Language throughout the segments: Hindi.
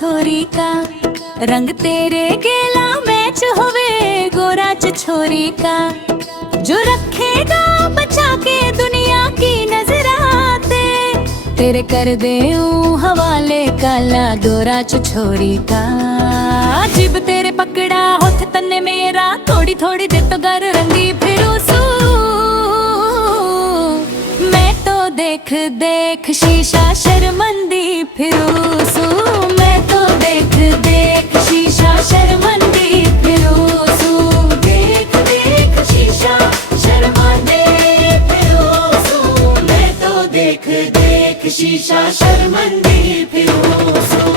छोरी का रंग तेरे गेला मैच होवे गोरा च छोरी का जो रखेगा बचा के दुनिया की नजराते तेरे कर दे हवाले काला गोरा च छोरी का जिब तेरे पकड़ा होठ तन्ने मेरा थोड़ी थोड़ी दे तो गर रंगी फिरू सू मैं तो देख देख शीशा शर्मंदी फिरू सू मैं तो देख देख शीशा शर्मंदी फिरू सू देख देख शीशा शर्मंदे फिरू सू मैं तो देख देख शीशा शर्मंदी फिरू सू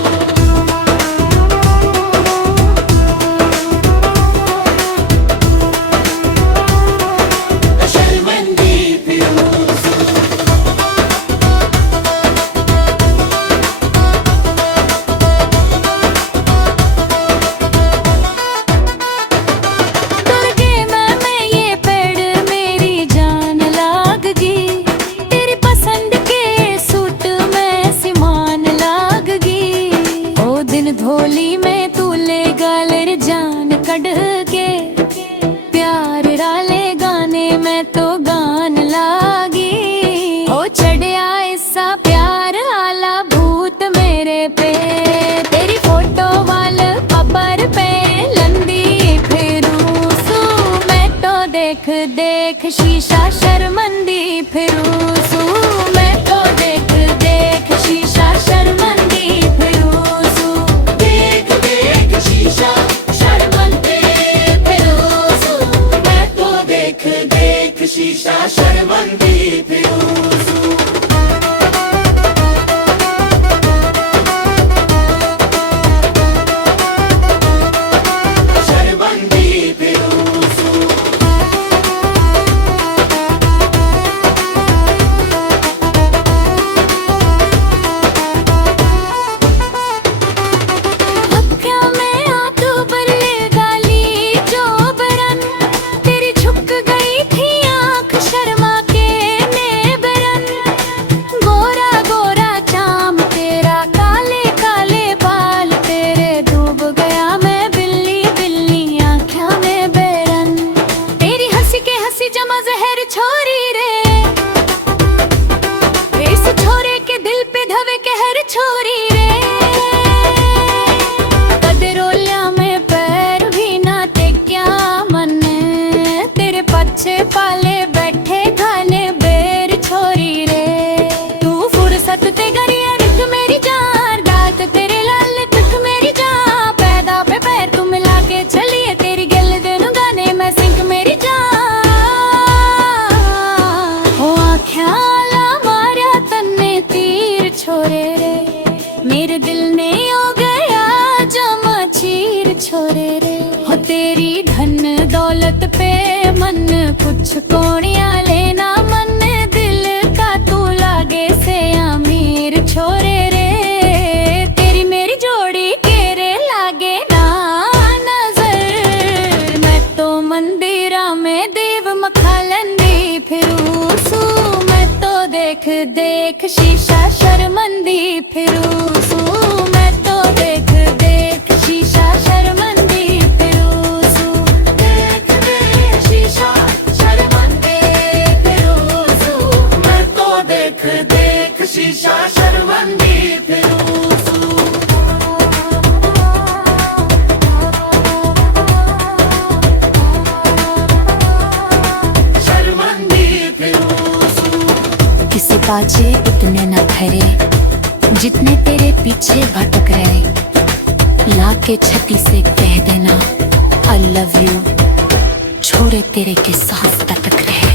धोली में तू ले गालर जान कढ़ के प्यार राले गाने में तो गान लागी हो चढ़िया ऐसा प्यार आला भूत मेरे पे तेरी फोटो वाल कबर पे लंदी फिरू सू मैं तो देख देख शीशा शर्मंदी फिरू सू मैं तो देख देख शीशा शर्मंदी फिरू शीशा शर्मंदी फिरू सू शर्मंदी फिरू सू अक्या में आंसू बरले गाली जो बरन तेरी झुक गई थी शर्मा के नेबरन गोरा गोरा चाम तेरा काले काले बाल तेरे डूब गया मैं बिल्ली बिल्ली आँखों में बेरन तेरी हंसी के हंसी जमा जहर छोरी रे इस छोरे के दिल पे धवे कहर छोरी रे कदरोलिया में पैर भी ना ते क्या मन तेरे पछे पाले मेरे दिल ने हो गया जमा चीर छोरे रे हो तेरी धन दौलत पे मन कुछ कोणिया लेना मन दिल का तू लागे से अमीर छोरे रे तेरी मेरी जोड़ी केरे लागे ना नजर मैं तो मंदिरा में देव मखालंदी फिरू सू मैं तो देख देख शीशा शर्मंदी फिरू सू मैं तो देख देख शीशा शर्मंदी फिरू सू देख देख शीशा शर्मंदी फिरू सू मैं तो देख देख शीशा शर्मंदी फिरू सू शर्मंदी फिरू सू किसी बाजे इतने न खरे जितने तेरे पीछे भटक रहे लाके छती से कह देना आई लव यू छोड़े तेरे के सांस तक रहे।